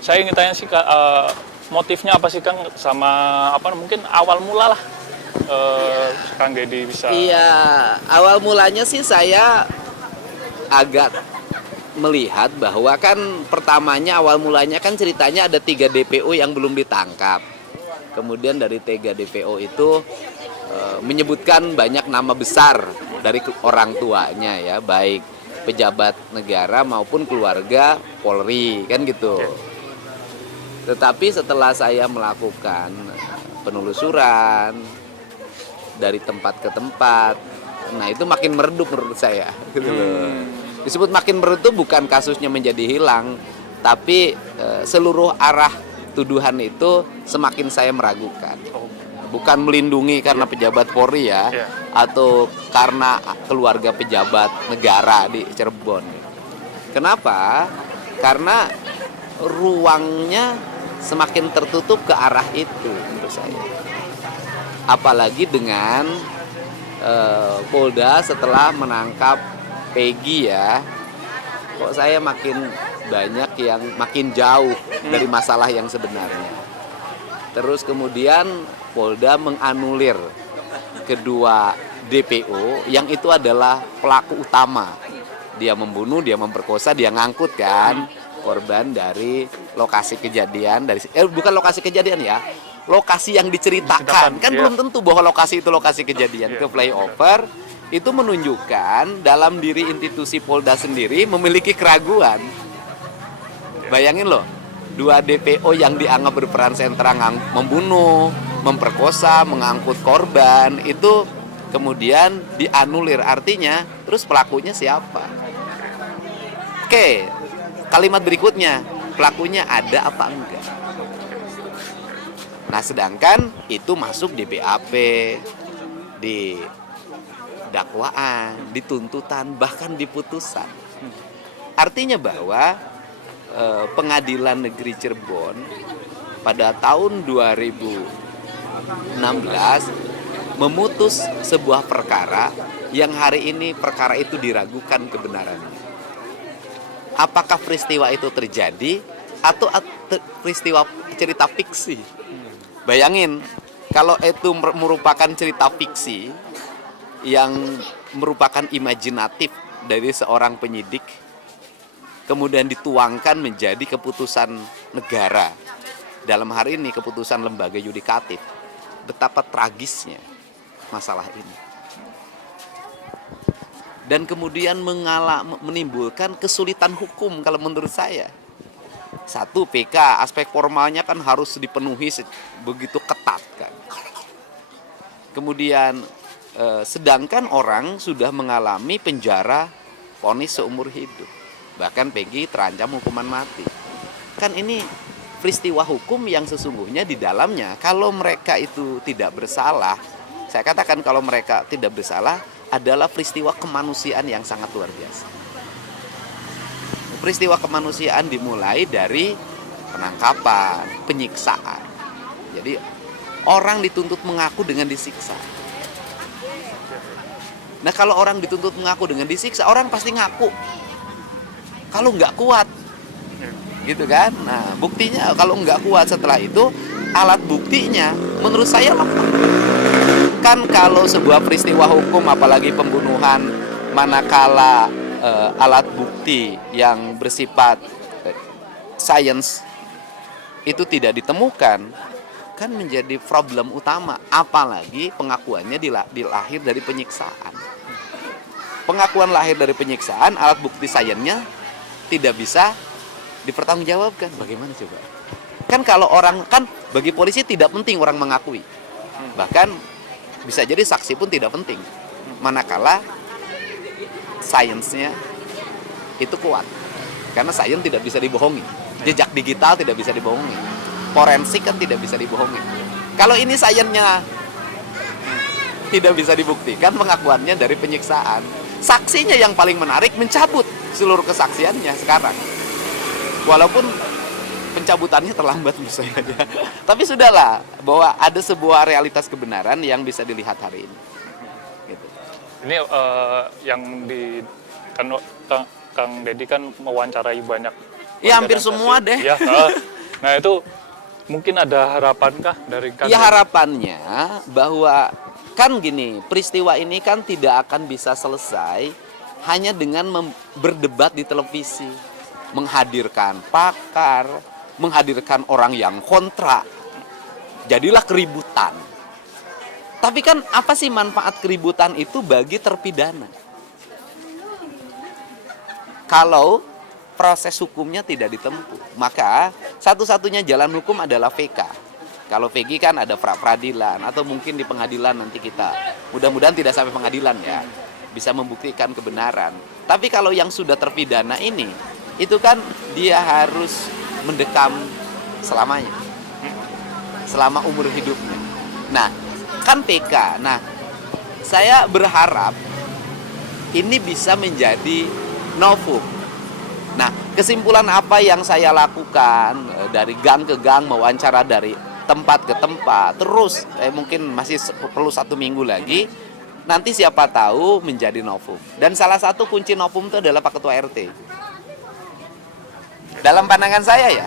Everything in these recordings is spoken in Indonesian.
Saya ingin tanya sih Kak, motifnya apa sih Kang, sama apa mungkin awal mula lah Kang Deddy bisa. Iya, awal mulanya sih saya agak melihat bahwa kan pertamanya awal mulanya kan ceritanya ada 3 DPO yang belum ditangkap. Kemudian dari 3 DPO itu menyebutkan banyak nama besar dari orang tuanya ya, baik pejabat negara maupun keluarga Polri kan gitu. Tetapi setelah saya melakukan penelusuran dari tempat ke tempat, nah itu makin meredup menurut saya gitu loh. Disebut makin meredup bukan kasusnya menjadi hilang, tapi seluruh arah tuduhan itu semakin saya meragukan. Bukan melindungi karena pejabat Polri ya, atau karena keluarga pejabat negara di Cirebon. Kenapa? Karena ruangnya semakin tertutup ke arah itu menurut saya. Apalagi dengan Polda setelah menangkap Peggy ya, kok saya makin banyak yang makin jauh dari masalah yang sebenarnya. Terus kemudian Polda menganulir kedua DPO yang itu adalah pelaku utama. Dia membunuh, dia memperkosa, dia ngangkut kan korban dari lokasi kejadian, bukan lokasi kejadian ya, lokasi yang diceritakan kan belum tentu bahwa lokasi itu lokasi kejadian. Ke flyover itu menunjukkan dalam diri institusi Polda sendiri memiliki keraguan. Bayangin loh, 2 DPO yang dianggap berperan sentral membunuh, memperkosa, mengangkut korban itu kemudian dianulir, artinya terus pelakunya siapa? Oke, kalimat berikutnya, pelakunya ada apa enggak? Nah, sedangkan itu masuk di BAP, di dakwaan, di tuntutan, bahkan di putusan. Artinya bahwa Pengadilan Negeri Cirebon pada tahun 2016 memutus sebuah perkara yang hari ini perkara itu diragukan kebenarannya. Apakah peristiwa itu terjadi atau peristiwa cerita fiksi? Bayangin, kalau itu merupakan cerita fiksi yang merupakan imajinatif dari seorang penyidik, kemudian dituangkan menjadi keputusan negara, dalam hari ini keputusan lembaga yudikatif, betapa tragisnya masalah ini. Dan kemudian menimbulkan kesulitan hukum kalau menurut saya. Satu, PK, aspek formalnya kan harus dipenuhi begitu ketat kan. Kemudian sedangkan orang sudah mengalami penjara vonis seumur hidup. Bahkan Peggy terancam hukuman mati. Kan ini peristiwa hukum yang sesungguhnya di dalamnya kalau mereka itu tidak bersalah, saya katakan kalau mereka tidak bersalah adalah peristiwa kemanusiaan yang sangat luar biasa. Peristiwa kemanusiaan dimulai dari penangkapan, penyiksaan. Jadi orang dituntut mengaku dengan disiksa. Nah, kalau orang dituntut mengaku dengan disiksa, orang pasti ngaku. Kalau nggak kuat, gitu kan? Nah, buktinya kalau nggak kuat setelah itu, alat buktinya menurut saya lemah. Kan kalau sebuah peristiwa hukum, apalagi pembunuhan, manakala alat bukti yang bersifat sains itu tidak ditemukan, kan menjadi problem utama. Apalagi pengakuannya dilahir dari penyiksaan. Pengakuan lahir dari penyiksaan, alat bukti sainsnya tidak bisa dipertanggungjawabkan. Bagaimana coba? Kan kalau orang, kan bagi polisi tidak penting orang mengakui. Bahkan bisa jadi saksi pun tidak penting. Manakala sainsnya itu kuat. Karena sains tidak bisa dibohongi. Jejak digital tidak bisa dibohongi. Forensik kan tidak bisa dibohongi. Kalau ini sainsnya tidak bisa dibuktikan, pengakuannya dari penyiksaan. Saksinya yang paling menarik mencabut seluruh kesaksiannya sekarang. Walaupun pencabutannya terlambat menurut saya. Tapi sudahlah, bahwa ada sebuah realitas kebenaran yang bisa dilihat hari ini. Gitu. Ini yang di kan Kang Deddy kan mewawancarai banyak Ya hampir organisasi. semua deh. Ya, nah itu mungkin ada harapankah dari Kang? Ya harapannya bahwa kan gini, peristiwa ini kan tidak akan bisa selesai hanya dengan berdebat di televisi, menghadirkan pakar, menghadirkan orang yang kontra, jadilah keributan. Tapi kan apa sih manfaat keributan itu bagi terpidana? Kalau proses hukumnya tidak ditempuh, maka satu-satunya jalan hukum adalah VK. Kalau VG kan ada pra-peradilan atau mungkin di pengadilan nanti kita, mudah-mudahan tidak sampai pengadilan ya, bisa membuktikan kebenaran. Tapi kalau yang sudah terpidana ini, itu kan dia harus mendekam selamanya, selama umur hidupnya. Nah, kan PK. Nah, saya berharap ini bisa menjadi novum. Nah, kesimpulan apa yang saya lakukan dari gang ke gang, mewawancara dari tempat ke tempat, terus mungkin masih perlu 1 minggu lagi, nanti siapa tahu menjadi novum. Dan salah satu kunci novum itu adalah Pak Ketua RT. Dalam pandangan saya ya,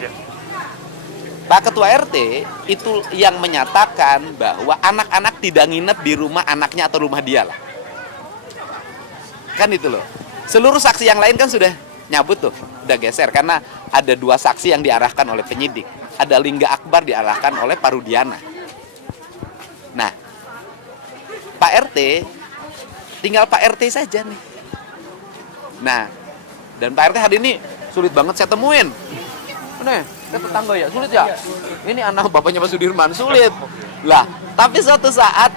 Pak Ketua RT itu yang menyatakan bahwa anak-anak tidak nginep di rumah anaknya atau rumah dia lah. Kan itu loh. Seluruh saksi yang lain kan sudah nyabut tuh, udah geser karena ada 2 saksi yang diarahkan oleh penyidik. Ada Lingga Akbar diarahkan oleh Parudiana. Nah, Pak RT, tinggal Pak RT saja nih. Nah, dan Pak RT hari ini sulit banget saya temuin. Nih, ke tetangga ya, sulit ya? Ini anak bapaknya Pak Sudirman, sulit. Lah, tapi suatu saat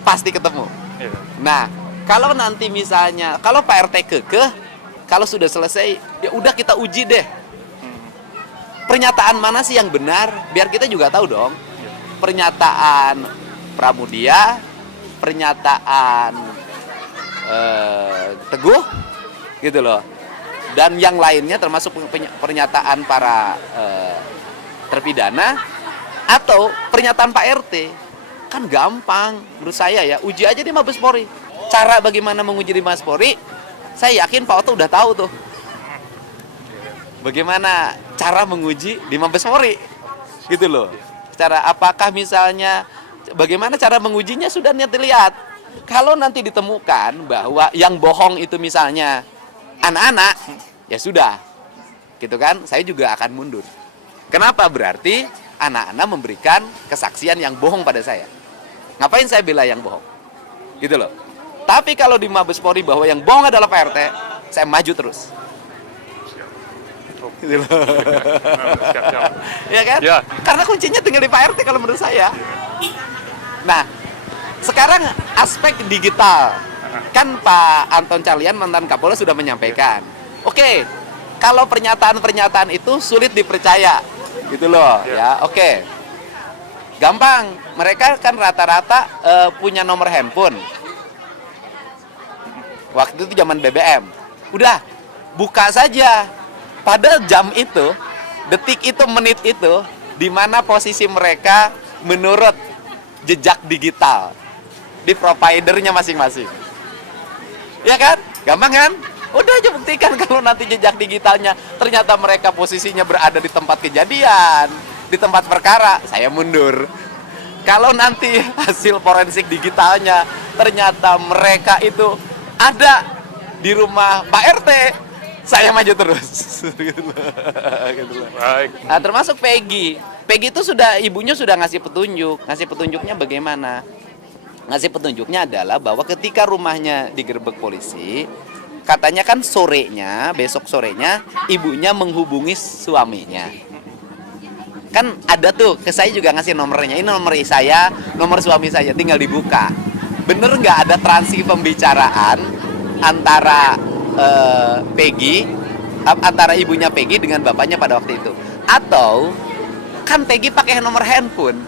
pasti ketemu. Nah, kalau nanti misalnya, kalau Pak RT kekeh, kalau sudah selesai, ya udah kita uji deh. Pernyataan mana sih yang benar? Biar kita juga tahu dong. Pernyataan Pramudia, pernyataan Teguh, gitu loh. Dan yang lainnya termasuk pernyataan para terpidana atau pernyataan Pak RT. Kan gampang menurut saya ya, uji aja di Mabes Polri. Cara bagaimana menguji di Mabes Polri, saya yakin Pak Oto udah tahu tuh. Bagaimana cara menguji di Mabes Polri. Gitu loh. Secara apakah misalnya bagaimana cara mengujinya sudah dilihat. Kalau nanti ditemukan bahwa yang bohong itu misalnya anak-anak, ya sudah. Gitu kan? Saya juga akan mundur. Kenapa? Berarti anak-anak memberikan kesaksian yang bohong pada saya. Ngapain saya bela yang bohong? Gitu loh. Tapi kalau di Mabes Polri bahwa yang bohong adalah Pak RT, saya maju terus. Gitu loh. Siap. Ya kan? Ya. Karena kuncinya tinggal di Pak RT kalau menurut saya. Nah, sekarang aspek digital. Kan Pak Anton Carlyan mantan Kapolda sudah menyampaikan. Oke, kalau pernyataan-pernyataan itu sulit dipercaya. Gitu loh, ya. Oke. Gampang, mereka kan rata-rata punya nomor handphone. Waktu itu zaman BBM. Udah, buka saja. Pada jam itu, detik itu, menit itu, di mana posisi mereka menurut jejak digital di providernya masing-masing. Ya kan? Gampang kan? Udah aja buktikan kalau nanti jejak digitalnya ternyata mereka posisinya berada di tempat kejadian, di tempat perkara, saya mundur. Kalau nanti hasil forensik digitalnya ternyata mereka itu ada di rumah Pak RT, saya maju terus. Baik. Nah, termasuk Peggy. Peggy itu ibunya sudah ngasih petunjuk. Ngasih petunjuknya bagaimana? Ngasih petunjuknya adalah bahwa ketika rumahnya digerebek polisi, katanya kan besok sorenya, ibunya menghubungi suaminya. Kan ada tuh, ke saya juga ngasih nomornya. Ini nomor saya, nomor suami saya, tinggal dibuka. Bener nggak ada transaksi pembicaraan antara Peggy, antara ibunya Peggy dengan bapaknya pada waktu itu? Atau kan Peggy pakai nomor handphone.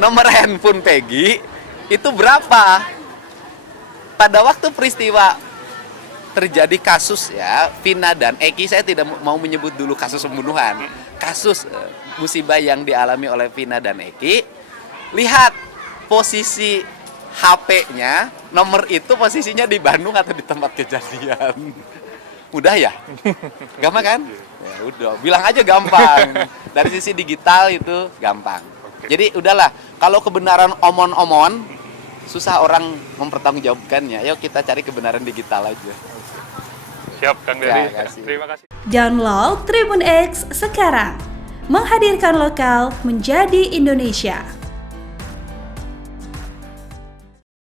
Nomor handphone Peggy itu berapa? Pada waktu peristiwa terjadi kasus ya, Vina dan Eki, saya tidak mau menyebut dulu kasus pembunuhan. Kasus musibah yang dialami oleh Vina dan Eki. Lihat posisi HP-nya, nomor itu posisinya di Bandung atau di tempat kejadian. Mudah ya? Gampang kan? Ya udah, bilang aja gampang. Dari sisi digital itu gampang. Jadi udahlah, kalau kebenaran omon-omon susah orang mempertanggungjawabkannya. Ayo kita cari kebenaran digital aja. Siap, Kang Dery. kasih. Terima kasih. Download Tribun X sekarang. Menghadirkan lokal menjadi Indonesia.